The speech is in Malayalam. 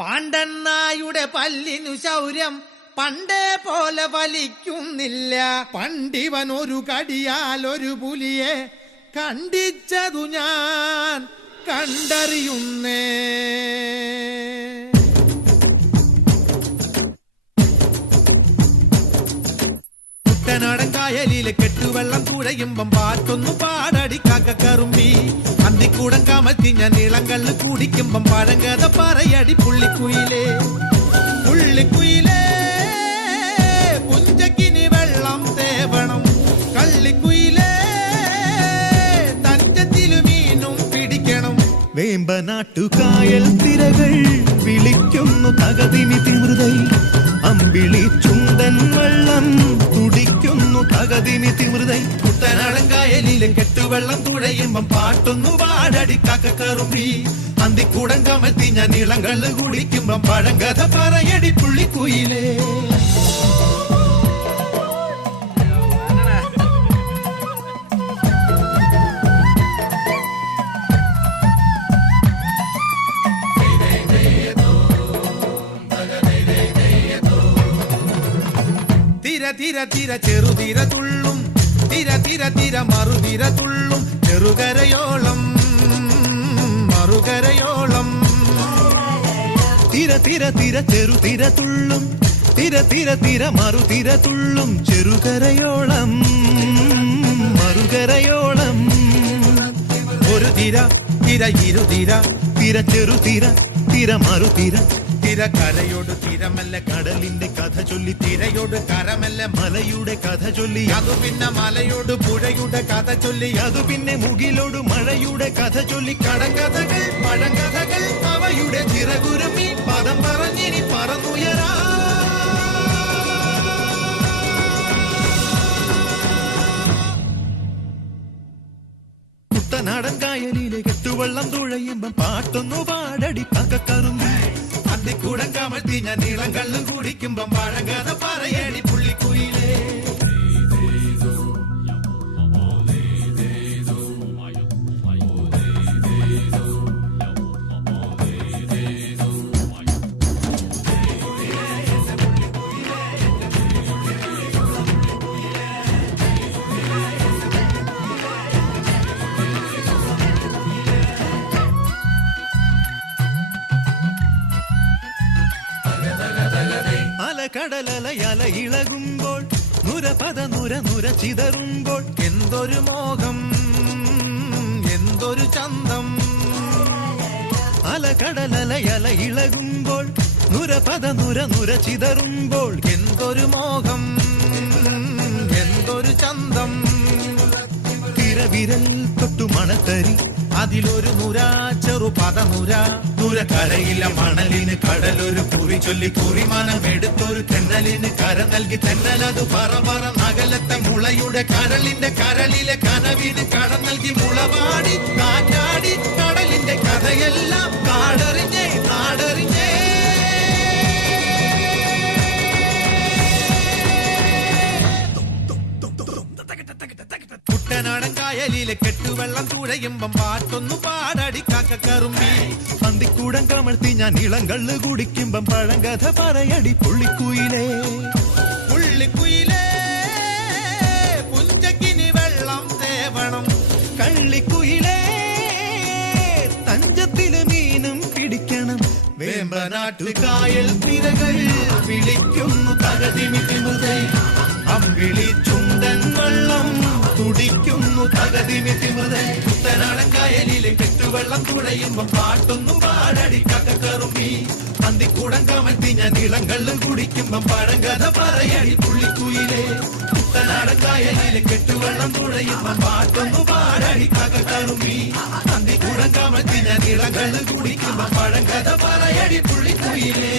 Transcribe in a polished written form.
പാണ്ടണ്ണായുടെ പല്ലിനു ശൗര്യം പണ്ടേ പോലെ വലിക്കുന്നില്ല. പണ്ടിവൻ ഒരു കടിയാൽ ഒരു പുലിയെ കണ്ടിച്ചതു ഞാൻ കണ്ടറിയുന്നേ. കുട്ടനാടൻ കായലിലെ കെട്ടുവെള്ളം തുഴയുമ്പം പാറ്റൊന്നു പാടടി കാക്കക്കറുമ്പി. അന്തിക്കൂടം കമത്തി ഞാൻ ഇളങ്കള്ള് കുടിക്കുമ്പം പഴങ്കഥ പറയടി പുള്ളിക്കുയിലേ. പുള്ളിക്കുയിലേ പുഞ്ചക്കിനി വെള്ളം തേവണം. കള്ളിക്കുയിലേ തഞ്ചത്തിലു മീനും പിടിക്കണം. വേമ്പനാട്ടുകായൽ തിരകൾ വിളിക്കുന്നു തകതിമി തിമൃതൈ. അമ്പിളി ചുണ്ടൻ വെള്ളം തുടിക്കുന്നു തകതിമി തിമൃതൈ. കുട്ടനാടൻ കായലിലെ കെട്ടുവെള്ളം തുഴയുമ്പം പാട്ടൊന്നു പാടടി കാക്കക്കറുമ്പി. അന്തിക്കൂടം കമത്തി ഞാൻ ഇളങ്കള്ള് കുടിക്കുമ്പം പഴങ്കഥ പറയടി പുള്ളിക്കുയിലേ. തിര തിര തിര ചെറുതിര തുള്ളും, തിര തിര തിര മറുതിര തുള്ളും. ചെറുകരയോളം മറുകരയോളം. തിര തിര തിര ചെറുതിര തുള്ളും, തിര തിര തിര മറുതിര തുള്ളും. ചെറുകരയോളം മറുകരയോളം. ഒരു തിര തിര ഇരുതിര, തിര ചെറുതിര തിര മറുതിര. തിര കരയോട് തിരമല്ല കടലിന്റെ കഥ ചൊല്ലി തിരയോട് കരമല്ല മലയുടെ കഥ ചൊല്ലി. അതു പിന്നെ മലയോട് പുഴയുടെ കഥ ചൊല്ലി. അതു പിന്നെ മുകിലോട് മഴയുടെ കഥ ചൊല്ലി. കടങ്കഥകൾ പഴങ്കഥകൾ അവയുടെ ചിറകുരുമി പദം പറഞ്ഞിനി പറന്നുയരാ. കുട്ടനാടൻ കായലിലെ കെട്ടുവെള്ളം തുഴയുമ്പം പാട്ടൊന്നു പാടടി കാക്കക്കറുമ്പി. അന്തിക്കൂടം കമഴ്ത്തി ഞാൻ ഇളങ്കള്ളും കുടിക്കുമ്പം പഴങ്കഥ പറയടി പുള്ളിക്കുയിലേ. കടലലയല ഇളകുമ്പോൾ നുരപദ നുര നുര ചിതറുമ്പോൾ. എന്തൊരു മോഹം എന്തൊരു ചന്തം. അലകടലലയല ഇളകുമ്പോൾ നുരപദ നുര നുര ചിതറുമ്പോൾ. എന്തൊരു മോഹം എന്തൊരു ചന്തം. തിരവിരൽ തൊട്ടു മണത്തരി അതിലൊരു നുര ചെറുപദനുര. കരയില്ല മണലിന് കടലൊരു കുറി ചൊല്ലി. കുറിമാനം എടുത്തൊരു തെന്നലിന് കര നൽകി. തെന്നലതു പറ പറ നഗലത്തെ മുളയുടെ കരളിന്റെ കരളിലെ കനവിന് കട നൽകി. മുളപാടി കാറ്റാടി കടലിന്റെ കഥയെല്ലാം കാടറിഞ്ഞേ നാടറിഞ്ഞേ. കുട്ടനാടൻ കായലിലെ കെട്ടുവെള്ളം തുഴയുമ്പം പാട്ടൊന്നു പാടടി കാക്കക്കറുമ്പി. അന്തിക്കൂടം കമഴ്ത്തി ഞാൻ ഇളങ്കള്ള് കുടിക്കുമ്പം പഴങ്കഥ പറയടി പുള്ളിക്കുയിലേ. പുള്ളിക്കുയിലേ പുഞ്ചക്കിനി വെള്ളം തേവണം. കള്ളിക്കുയിലേ തഞ്ചത്തില് മീനും പിടിക്കണം. വേമ്പനാട്ടുകായൽ തിരകൾ വിളിക്കുന്നു തകതിമി തിമൃതൈ. അമ്പിളി ചുണ്ടൻ വെള്ളം തുടിക്കുന്നു തകതിമി തിമൃതൈ. കുട്ടനാടൻ കായലിലെ കെട്ടുവെള്ളം തുഴയുമ്പം പാട്ടൊന്നും പാടടി കാക്കക്കറുമ്പി. അന്തിക്കൂടം കമഴ്ത്തി ഞാൻ ഇളങ്കള്ള് കുടിക്കുമ്പം പഴങ്കഥ പറയടി പുള്ളിക്കുയിലേ. കുട്ടനാടൻ കായലിലെ കെട്ടുവെള്ളം തുഴയുമ്പം പാട്ടൊന്നു പാടടി കാക്കക്കറുമ്പി. അന്തിക്കൂടം കമഴ്ത്തി ഞാൻ ഇളങ്കള്ള് കുടിക്കുമ്പം പഴങ്കഥ പറയടി പുള്ളിക്കുയിലേ.